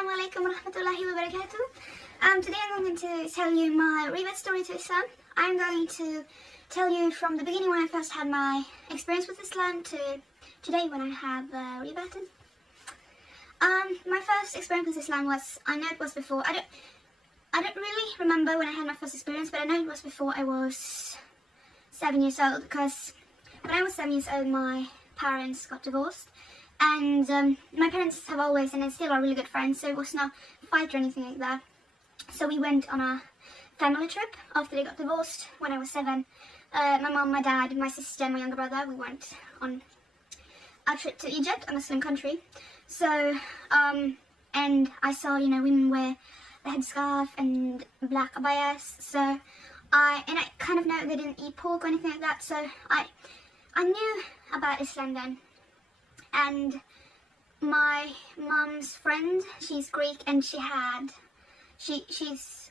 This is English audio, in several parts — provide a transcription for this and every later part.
Assalamualaikum warahmatullahi wabarakatuh. Today I'm going to tell you my rebirth story to Islam. I'm going to tell you from the beginning when I first had my experience with Islam to today when I have rebirthed. My first experience with Islam was, I know it was before, I don't really remember when I had my first experience, but I know it was before I was 7 years old, because when I was 7 years old my parents got divorced. And my parents have always, and they still are really good friends, so it was not a fight or anything like that. So we went on a family trip after they got divorced when I was 7. My mom, my dad, my sister, and my younger brother, we went on a trip to Egypt, a Muslim country. So, and I saw, women wear the headscarf and black abayas. So I kind of know they didn't eat pork or anything like that. So I knew about Islam then. And my mom's friend, she's Greek, and she's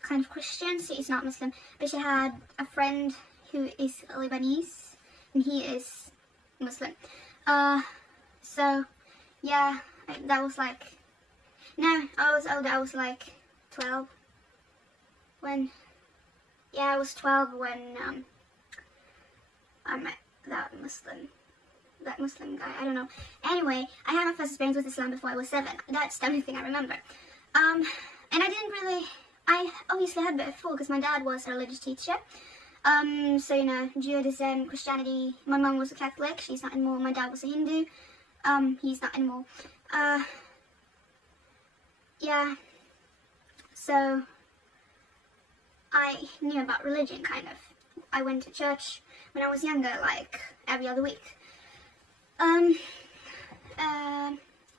kind of Christian, so she's not Muslim, but she had a friend who is Lebanese, and he is Muslim. So yeah, that was like, no, I was older, I was like 12 when, yeah, I was 12 when I met that Muslim guy, I don't know. Anyway, I had my first experience with Islam before I was 7. That's the only thing I remember. And I obviously had before because my dad was a religious teacher. So, Judaism, Christianity, my mom was a Catholic, she's not anymore. My dad was a Hindu, he's not anymore. Yeah, so I knew about religion, kind of. I went to church when I was younger, like every other week.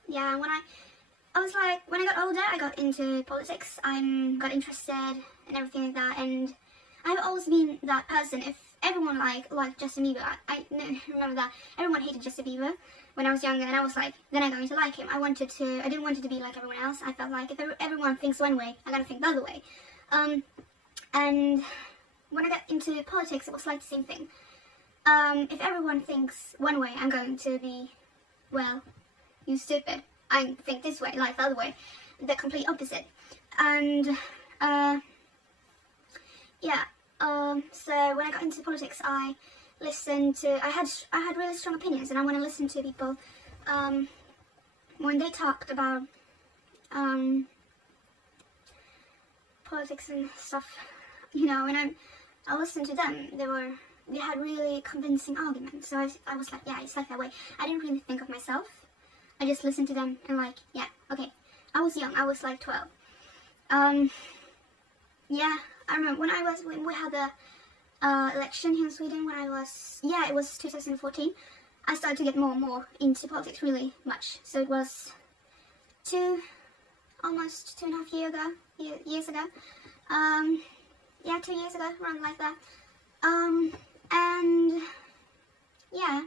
Yeah, when I got older, I got into politics. Got interested in everything like that, and I've always been that person. If everyone liked Justin Bieber, I remember that everyone hated Justin Bieber when I was younger, and I was like, then I'm going to like him. I didn't want it to be like everyone else. I felt like if everyone thinks one way, I gotta think the other way. And when I got into politics, it was like the same thing. If everyone thinks one way, I'm going to be, well, you stupid. I think this way, like the other way, the complete opposite. And yeah, so when I got into politics, I listened to, I had really strong opinions, and I want to listen to people when they talked about politics and stuff, when I listened to them, they had really convincing arguments. So I was like, yeah, it's like that way. I didn't really think of myself. I just listened to them and like, yeah, okay. I was young. I was like 12. Yeah, I remember when we had the election here in Sweden when it was 2014. I started to get more and more into politics really much. So it was almost 2.5 years ago. Yeah, 2 years ago, around like that. And yeah,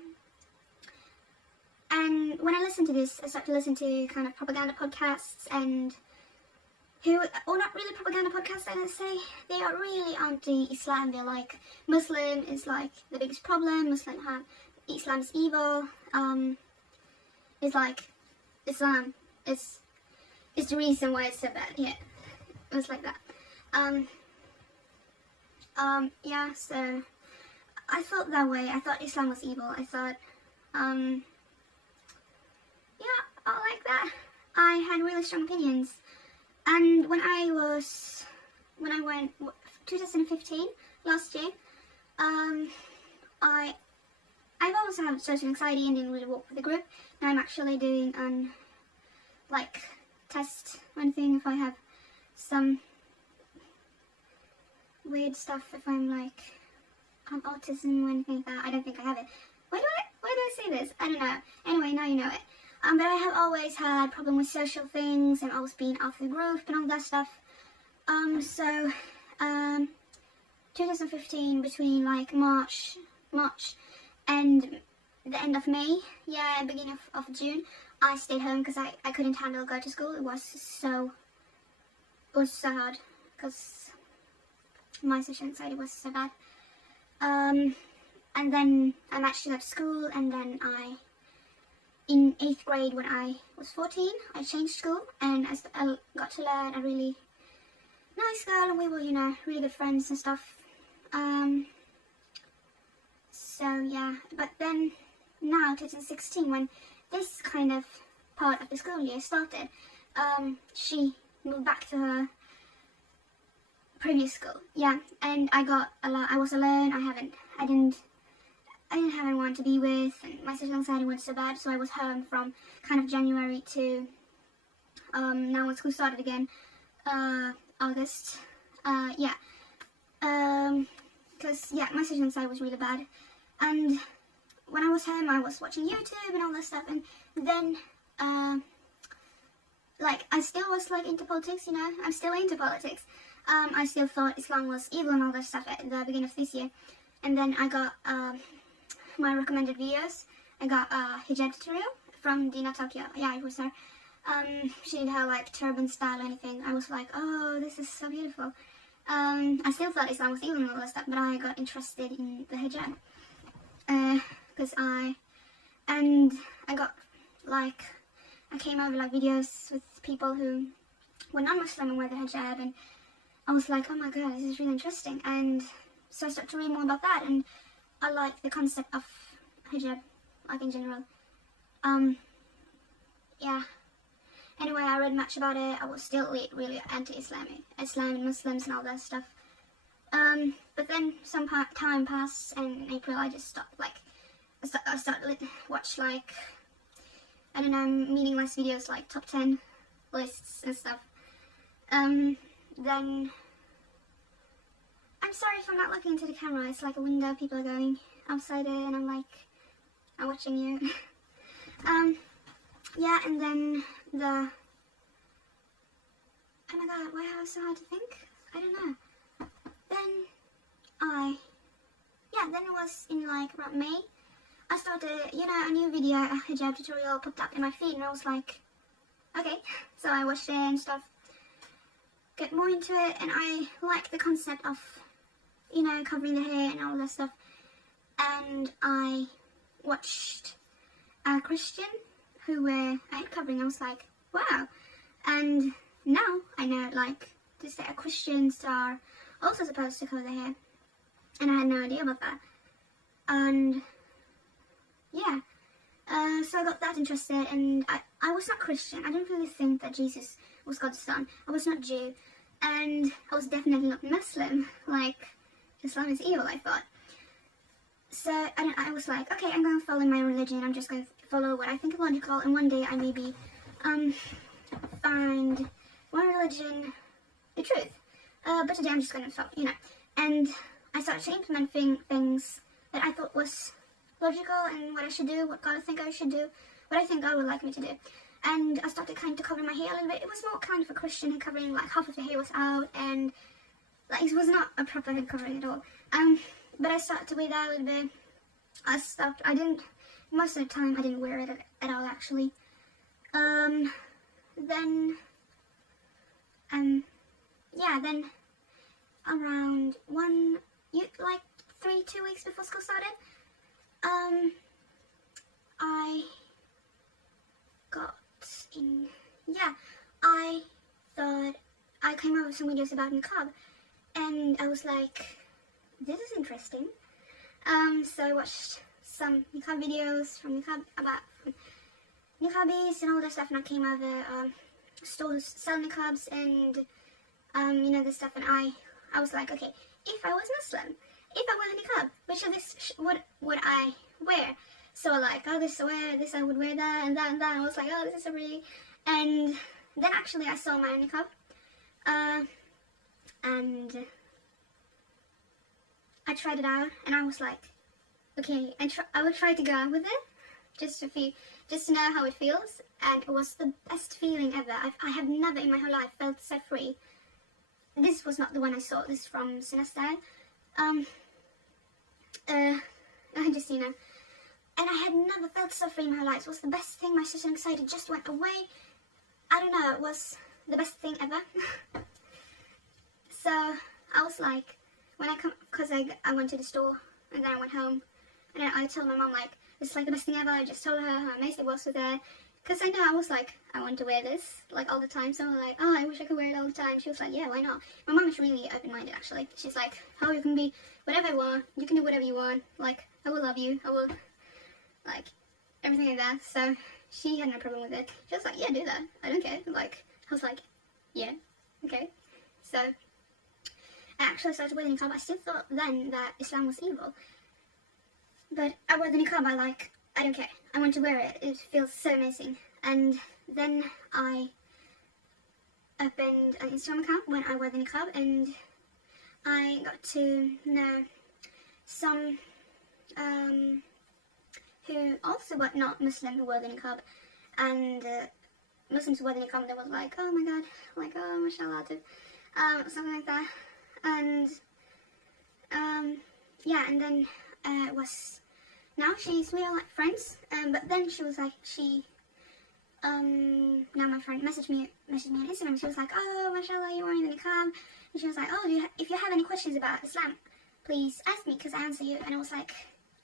and when I listened to this, I started to listen to kind of propaganda podcasts, and or not really propaganda podcasts, I would say. They are really anti-Islam. They're like, Muslim is like the biggest problem, Islam is evil, it's like, Islam is the reason why it's so bad. Yeah, it was like that. Yeah, so I felt that way. I thought Islam was evil. I thought, yeah, like that. I had really strong opinions. And when I went 2015, last year, I've always had social anxiety and didn't really walk with the group. Now I'm actually doing like test or anything if I have some weird stuff, if I'm like autism or anything like that. I don't think I have it. Why do I say this? I don't know. Anyway, now you know it. But I have always had problem with social things and always been out of the group and all that stuff. So 2015, between like March and the end of May, yeah, beginning of June, I stayed home because I couldn't handle go to school. It was so hard because my social anxiety was so bad. And then I managed to go to school, and then I in 8th grade when I was 14, I changed school and I got to learn a really nice girl, and we were, you know, really good friends and stuff. So yeah, but then now 2016, when this kind of part of the school year started, she moved back to her previous school. Yeah, and I was alone. I didn't have anyone to be with, and my social anxiety went so bad, so I was home from kind of January to now when school started again, August. Yeah, because yeah, my social anxiety was really bad, and when I was home, I was watching YouTube and all that stuff, and then like I still was like into politics, you know. I'm still into politics. I still thought Islam was evil and all that stuff at the beginning of this year, and then I got my recommended videos. I got a hijab tutorial from Dina Tokyo. Yeah, it was her. She did her like turban style or anything. I was like, oh, this is so beautiful. I still thought Islam was evil and all that stuff, but I got interested in the hijab. Because I got like, I came over like videos with people who were non-Muslim and wear the hijab, and I was like, oh my god, this is really interesting. And so I started to read more about that, and I like the concept of hijab, like in general. Yeah. Anyway, I read much about it. I was still really anti-Islam and Muslims and all that stuff. But then some time passed, and in April I just stopped, like, I started to watch, like, I don't know, meaningless videos like top 10 lists and stuff. Then, I'm sorry if I'm not looking into the camera, it's like a window, people are going outside it, and I'm like, I'm watching you. Yeah, and then oh my god, why was it so hard to think? I don't know. Then it was in like around May, I started, you know, a new video, a hijab tutorial popped up in my feed, and I was like, okay, so I watched it and stuff, get more into it, and I like the concept of, you know, covering the hair and all that stuff. And I watched a Christian who wear a head covering. I was like, wow. And now I know, like, that Christians are also supposed to cover their hair, and I had no idea about that. And yeah, so I got that interested, and I was not Christian. I didn't really think that Jesus was God's son. I was not Jew, and I was definitely not Muslim. Like, Islam is evil, I thought. So I was like, okay, I'm going to follow my religion. I'm just going to follow what I think is logical, and one day I maybe find one religion the truth. But today I'm just going to follow, you know. And I started to implement things that I thought was logical, and what I should do, what God think I should do, what I think God would like me to do. And I started kind of covering my hair a little bit. It was more kind of a Christian head covering, like half of the hair was out, and like it was not a proper head covering at all. But I started to wear that a little bit. I stopped. Most of the time I didn't wear it at all, actually. Yeah, then around 2 weeks before school started, I got in, yeah, I thought, I came up with some videos about niqab, and I was like, this is interesting. So I watched some niqab videos from niqabis and all that stuff, and I came over stores sell niqabs and you know, this stuff, and I was like, okay, if I was Muslim, if I wear niqab, which of this would I wear? So like, oh, I would wear that and that and that. And I was like, oh, this is so pretty. And then actually I saw my niqab, and I tried it out, and I was like, okay, I would try to go out with it, just to know how it feels, and it was the best feeling ever. I have never in my whole life felt so free. This was not the one I saw. This is from Sinastyle. I just, you know, and I had never felt so free in my life. It was the best thing. My social anxiety just went away. I don't know, it was the best thing ever. So I was like, when I come, because I went to the store, and then I went home, and then I told my mom, like, it's like the best thing ever. I just told her how amazing it was with her. Because I know I was like, I want to wear this, like, all the time. So I was like, oh, I wish I could wear it all the time. She was like, yeah, why not? My mom is really open-minded, actually. She's like, oh, you can be whatever you want. You can do whatever you want. Like, I will love you. I will, like, everything like that. So she had no problem with it. She was like, yeah, do that. I don't care. Like, I was like, yeah, okay. So I actually started wearing niqab. I still thought then that Islam was evil. But I wore the niqab. I don't care. I want to wear it. It feels so amazing. And then I opened an Instagram account when I wore the niqab, and I got to know some who also were not Muslim who wore the niqab, and Muslims who wore the niqab, they was like, oh my god, like, oh mashallah, something like that. And yeah, and then it was, now we are like friends, but then she was like, now my friend messaged me on Instagram. She was like, oh mashallah, you're wearing the niqab, and she was like, oh, if you have any questions about Islam, please ask me, because I answer you. And I was like,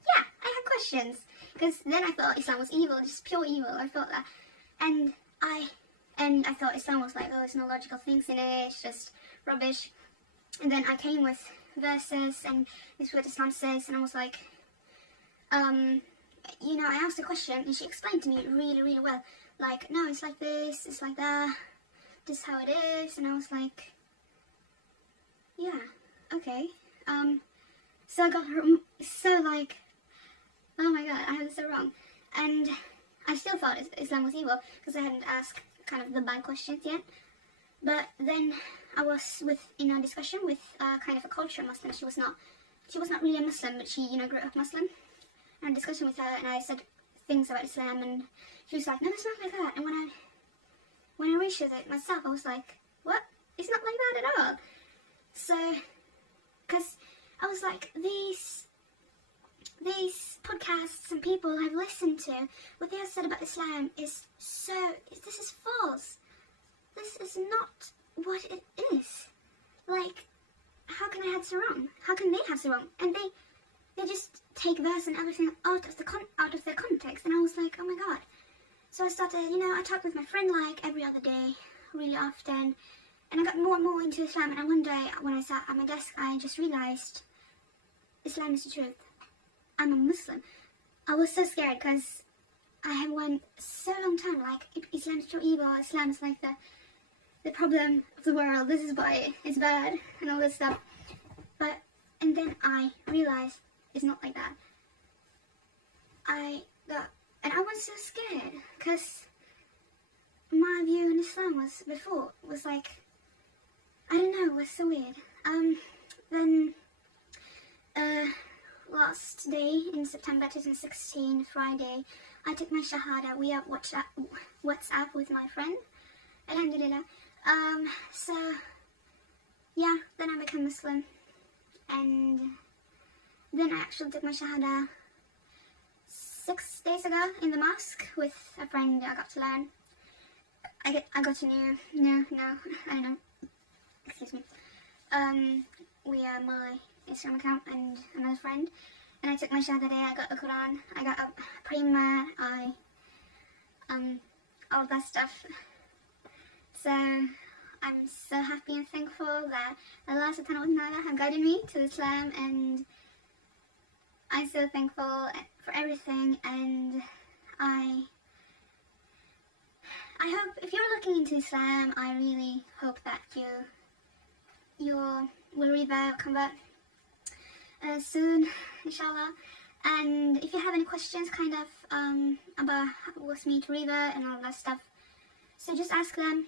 yeah, I have questions, because then I thought Islam was evil, just pure evil. I thought that, and I thought Islam was like, oh, there's no logical things in it, it's just rubbish. And then I came with verses, and this is what Islam says, and I was like, you know, I asked a question, and she explained to me really, really well, like, no, it's like this, it's like that, this is how it is. And I was like, yeah, okay. So I got her, so like, oh my god, I had it so wrong. And I still thought Islam was evil, because I hadn't asked kind of the bad questions yet. But then I was in a discussion with kind of a cultural Muslim. She was not really a Muslim, but she, you know, grew up Muslim. And I discussed with her, and I said things about Islam, and she was like, no, it's not like that. And when I researched it myself, I was like, what? It's not like that at all. So, because I was like, these podcasts and people I've listened to, what they have said about Islam is this is false. This is not what it is. Like, how can I have so wrong? How can they have so wrong? And they just take verse and everything out of their context. And I was like, oh my god. So I started, you know, I talked with my friend like every other day, really often. And I got more and more into Islam. And one day when I sat at my desk, I just realized Islam is the truth. I'm a Muslim. I was so scared, because I have went so long time, like, Islam is pure evil, Islam is like the problem of the world, this is why it's bad, and all this stuff. And then I realized it's not like that. And I was so scared, because my view on Islam was like, I don't know, it was so weird. Then, last day in September 2016, Friday, I took my Shahada. We have WhatsApp with my friend, alhamdulillah. So, yeah, then I became Muslim, and then I actually took my Shahada 6 days ago in the mosque with a friend. I got to learn. I got to know, I don't know, excuse me. We are my Instagram account and another friend, and I took my Shahada day. I got the Quran, I got a praying mat, all that stuff. So I'm so happy and thankful that Allah subhanahu wa ta'ala have guided me to Islam, and I'm so thankful for everything. And I hope, if you're looking into Islam, I really hope that you will revert, convert soon, inshallah. And if you have any questions kind of about what's me to revert and all that stuff, so just ask them.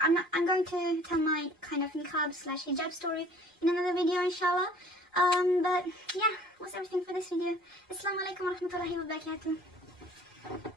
I'm going to tell my kind of niqab / hijab story in another video, inshallah. But yeah, that's everything for this video. Assalamu alaikum wa rahmatullahi wa barakatuh.